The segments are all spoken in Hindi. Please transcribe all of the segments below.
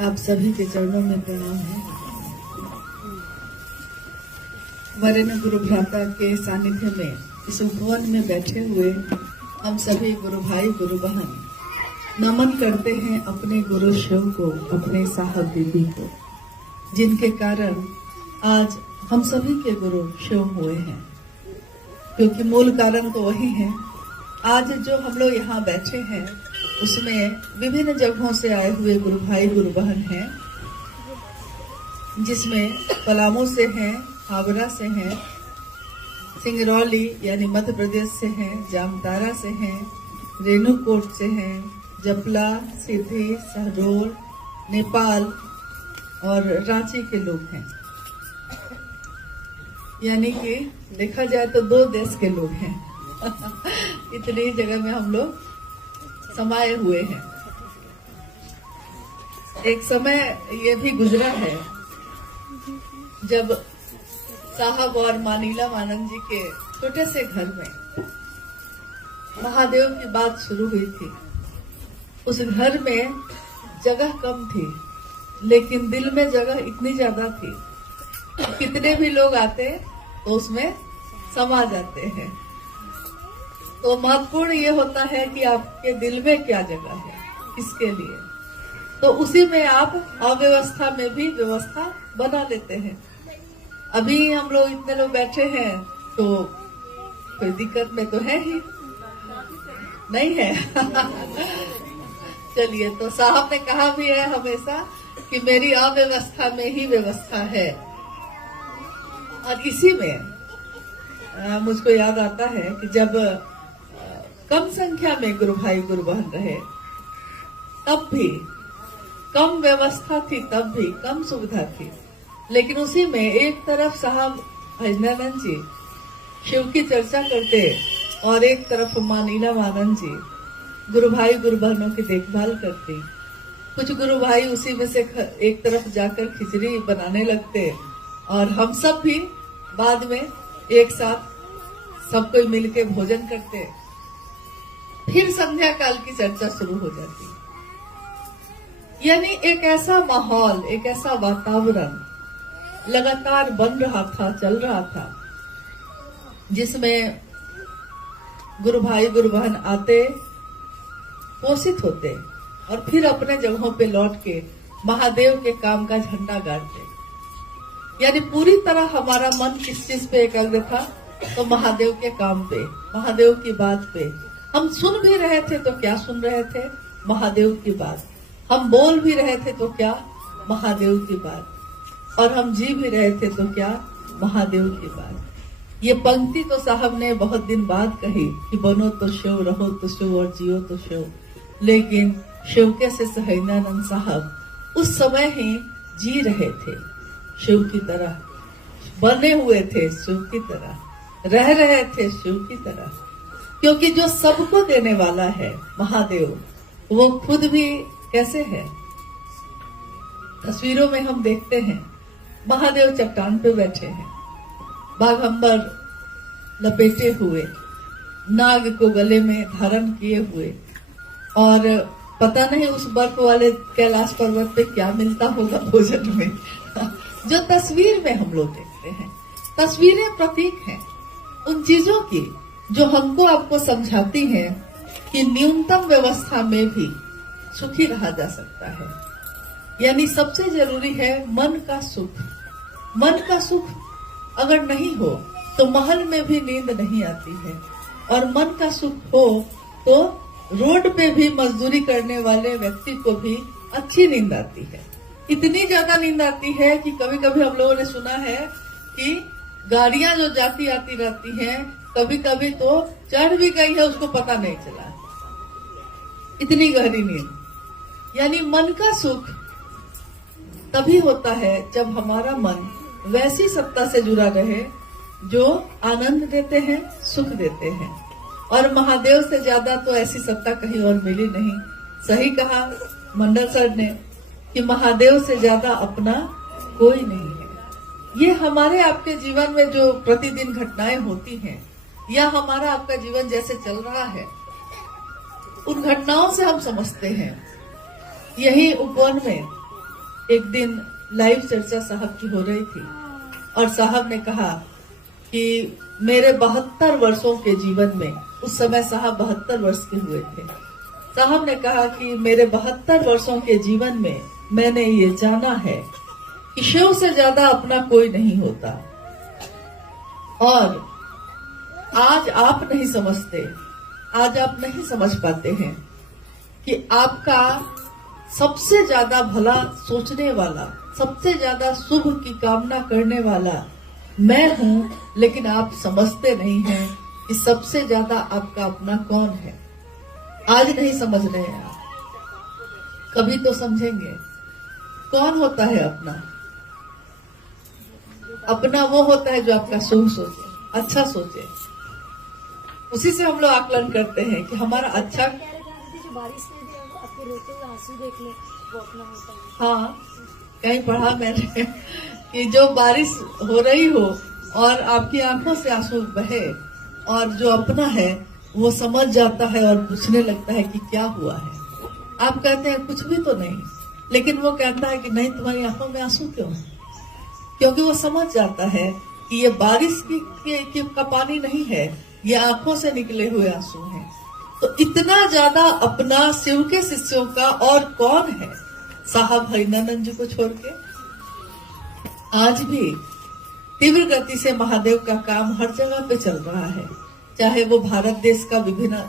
आप सभी के चरणों में प्रणाम है। वरेण्य गुरु भ्राता के सानिध्य में इस उपवन में बैठे हुए हम सभी गुरु भाई गुरु बहन नमन करते हैं अपने गुरु शिव को, अपने साहब दीदी को, जिनके कारण आज हम सभी के गुरु शिव हुए हैं। क्योंकि मूल कारण तो वही है। आज जो हम लोग यहाँ बैठे हैं उसमें विभिन्न जगहों से आए हुए गुरु भाई गुरु बहन हैं, जिसमें पलामू से हैं, हावड़ा से हैं, सिंगरौली यानी मध्य प्रदेश से हैं, जामतारा से हैं, रेणुकूट से हैं, जपला, सीधी, शहडोल, नेपाल और रांची के लोग हैं। यानी कि देखा जाए तो 2 देश के लोग हैं। इतनी जगह में हम लोग समाये हुए हैं। एक समय ये भी गुजरा है जब साहब और मानीला मानंद जी के छोटे से घर में महादेव की बात शुरू हुई थी। उस घर में जगह कम थी, लेकिन दिल में जगह इतनी ज्यादा थी कि कितने भी लोग आते तो उसमें समा जाते हैं। तो महत्वपूर्ण ये होता है कि आपके दिल में क्या जगह है, किसके लिए। तो उसी में आप अव्यवस्था में भी व्यवस्था बना लेते हैं। अभी हम लोग इतने लोग बैठे हैं तो कोई दिक्कत में तो है ही नहीं है। चलिए, तो साहब ने कहा भी है हमेशा कि मेरी अव्यवस्था में ही व्यवस्था है। और इसी में मुझको याद आता है कि जब कम संख्या में गुरु भाई गुरु बहन रहे, तब भी कम व्यवस्था थी, तब भी कम सुविधा थी, लेकिन उसी में एक तरफ साहब भजनानंद जी शिव की चर्चा करते और एक तरफ मानीला मानंद जी गुरु भाई गुरु बहनों की देखभाल करती। कुछ गुरु भाई उसी में से एक तरफ जाकर खिचड़ी बनाने लगते और हम सब भी बाद में एक साथ सब कोई मिलके भोजन करते। फिर संध्या काल की चर्चा शुरू हो जाती। यानी एक ऐसा माहौल, एक ऐसा वातावरण लगातार बन रहा था, चल रहा था, जिसमें गुरु भाई गुरु बहन आते, पोषित होते और फिर अपने जगहों पे लौट के महादेव के काम का झंडा गाड़ते। यानी पूरी तरह हमारा मन किस चीज पे एकाग्र था? तो महादेव के काम पे, महादेव की बात पे। हम सुन भी रहे थे तो क्या सुन रहे थे? महादेव की बात। हम बोल भी रहे थे तो क्या? महादेव की बात। और हम जी भी रहे थे तो क्या? महादेव की बात। ये पंक्ति तो साहब ने बहुत दिन बाद कही कि बनो तो शिव, रहो तो शिव और जियो तो शिव। लेकिन शिव के से सहजानंद साहब उस समय ही जी रहे थे शिव की तरह, बने हुए थे शिव की तरह, रह रहे थे शिव की तरह। क्योंकि जो सबको देने वाला है महादेव, वो खुद भी कैसे है? तस्वीरों में हम देखते हैं महादेव चट्टान पे बैठे हैं, बाघंबर लपेटे हुए, नाग को गले में धारण किए हुए, और पता नहीं उस बर्फ वाले कैलाश पर्वत पे क्या मिलता होगा भोजन में। जो तस्वीर में हम लोग देखते हैं, तस्वीरें प्रतीक हैं उन चीजों की जो हमको आपको समझाती हैं कि न्यूनतम व्यवस्था में भी सुखी रहा जा सकता है। यानी सबसे जरूरी है मन का सुख। मन का सुख अगर नहीं हो तो महल में भी नींद नहीं आती है, और मन का सुख हो तो रोड पे भी मजदूरी करने वाले व्यक्ति को भी अच्छी नींद आती है। इतनी ज्यादा नींद आती है कि कभी कभी हम लोगों ने सुना है कि गाड़ियां जो जाती आती रहती हैं, कभी कभी तो चढ़ भी गई है, उसको पता नहीं चला। इतनी गहरी नींद। यानी मन का सुख तभी होता है जब हमारा मन वैसी सत्ता से जुड़ा रहे जो आनंद देते हैं, सुख देते हैं। और महादेव से ज्यादा तो ऐसी सत्ता कहीं और मिली नहीं। सही कहा मंडल सर ने कि महादेव से ज्यादा अपना कोई नहीं है। ये हमारे आपके जीवन में जो प्रतिदिन घटनाएं होती हैं, या हमारा आपका जीवन जैसे चल रहा है, उन घटनाओं से हम समझते हैं। यही उपवन में एक दिन लाइव चर्चा साहब की हो रही थी और साहब ने कहा कि मेरे 72 वर्षों के जीवन में, उस समय साहब 72 वर्ष के हुए थे, साहब ने कहा कि मेरे 72 वर्षों के जीवन में मैंने ये जाना है कि शिव से ज्यादा अपना कोई नहीं होता। और आज आप नहीं समझते, आज आप नहीं समझ पाते हैं कि आपका सबसे ज्यादा भला सोचने वाला, सबसे ज्यादा शुभ की कामना करने वाला मैं हूं, लेकिन आप समझते नहीं हैं कि सबसे ज्यादा आपका अपना कौन है। आज नहीं समझ रहे हैं आप, कभी तो समझेंगे। कौन होता है अपना? अपना वो होता है जो आपका शुभ सोचे, अच्छा सोचे। उसी से हम लोग आकलन करते हैं कि हमारा अच्छा। जो बारिश में भी आपके रोते हुए आंसू देख ले, वो अपना होता है। हाँ, कहीं पढ़ा मैंने कि जो बारिश हो रही हो और आपकी आंखों से आंसू बहे और जो अपना है वो समझ जाता है और पूछने लगता है कि क्या हुआ है। आप कहते हैं कुछ भी तो नहीं, लेकिन वो कहता है कि नहीं, तुम्हारी आंखों में आंसू क्यों है? क्योंकि वो समझ जाता है कि ये बारिश की का पानी नहीं है, ये आंखों से निकले हुए आंसू हैं। तो इतना ज्यादा अपना शिव के शिष्यों का और कौन है साहब हरिनानंद जी को छोड़ के। आज भी तीव्र गति से महादेव का काम हर जगह पे चल रहा है, चाहे वो भारत देश का विभिन्न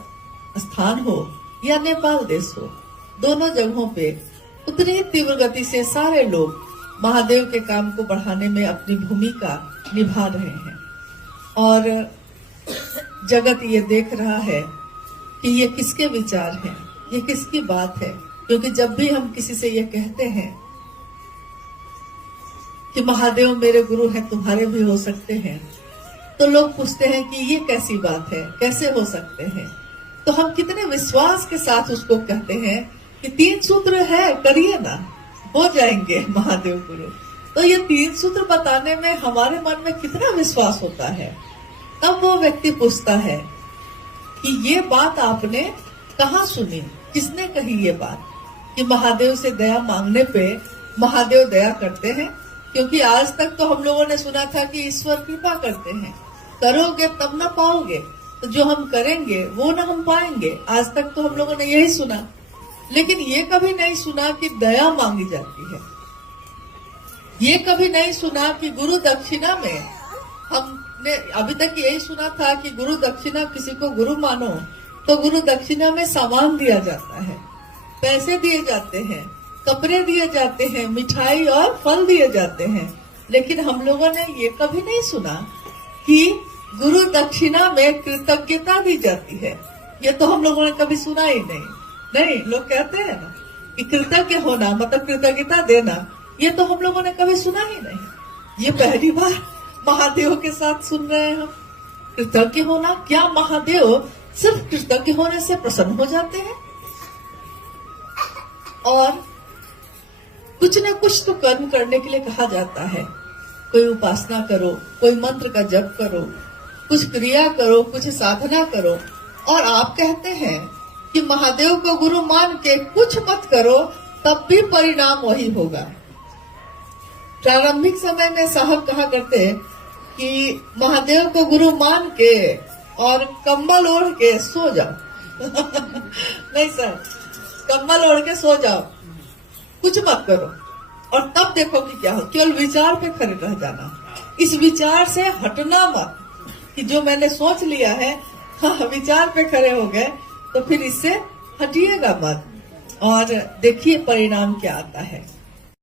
स्थान हो या नेपाल देश हो। दोनों जगहों पे उतनी ही तीव्र गति से सारे लोग महादेव के काम को बढ़ाने में अपनी भूमिका निभा रहे हैं। और जगत ये देख रहा है कि ये किसके विचार हैं, ये किसकी बात है। क्योंकि जब भी हम किसी से ये कहते हैं कि महादेव मेरे गुरु हैं, तुम्हारे भी हो सकते हैं, तो लोग पूछते हैं कि ये कैसी बात है, कैसे हो सकते हैं। तो हम कितने विश्वास के साथ उसको कहते हैं कि 3 सूत्र है, करिए ना, हो जाएंगे महादेव गुरु। तो ये 3 सूत्र बताने में हमारे मन में कितना विश्वास होता है। तब वो व्यक्ति पूछता है कि ये बात आपने कहाँ सुनी, किसने कही ये बात कि महादेव से दया मांगने पे महादेव दया करते हैं। क्योंकि आज तक तो हम लोगों ने सुना था कि ईश्वर कृपा करते हैं, करोगे तब ना पाओगे, तो जो हम करेंगे वो ना हम पाएंगे। आज तक तो हम लोगों ने यही सुना, लेकिन ये कभी नहीं सुना कि दया मांगी जाती है। ये कभी नहीं सुना कि गुरु दक्षिणा में, हमने अभी तक यही सुना था कि गुरु दक्षिणा, किसी को गुरु मानो तो गुरु दक्षिणा में सामान दिया जाता है, पैसे दिए जाते हैं, कपड़े दिए जाते हैं, मिठाई और फल दिए जाते हैं। लेकिन हम लोगों ने ये कभी नहीं सुना कि गुरु दक्षिणा में कृतज्ञता दी जाती है। ये तो हम लोगों ने कभी सुना ही नहीं। लोग कहते हैं ना कि कृतज्ञ होना मतलब कृतज्ञता देना, ये तो हम लोगों ने कभी सुना ही नहीं। ये पहली बार महादेव के साथ सुन रहे हैं हम। कृतज्ञ होना, क्या महादेव सिर्फ कृतज्ञ होने से प्रसन्न हो जाते हैं? और कुछ न कुछ तो कर्म करने के लिए कहा जाता है। कोई उपासना करो, कोई मंत्र का जप करो, कुछ क्रिया करो, कुछ साधना करो। और आप कहते हैं कि महादेव को गुरु मान के कुछ मत करो, तब भी परिणाम वही होगा। प्रारंभिक समय में साहब कहा करते कि महादेव को गुरु मान के और कंबल ओढ़ के सो जाओ नहीं सर, कंबल ओढ़ के सो जाओ, कुछ मत करो, और तब देखो कि क्या हो। केवल विचार पे खड़े रह जाना, इस विचार से हटना मत कि जो मैंने सोच लिया है, हाँ विचार पे खड़े हो गए तो फिर इससे हटिएगा मत। और देखिए परिणाम क्या आता है।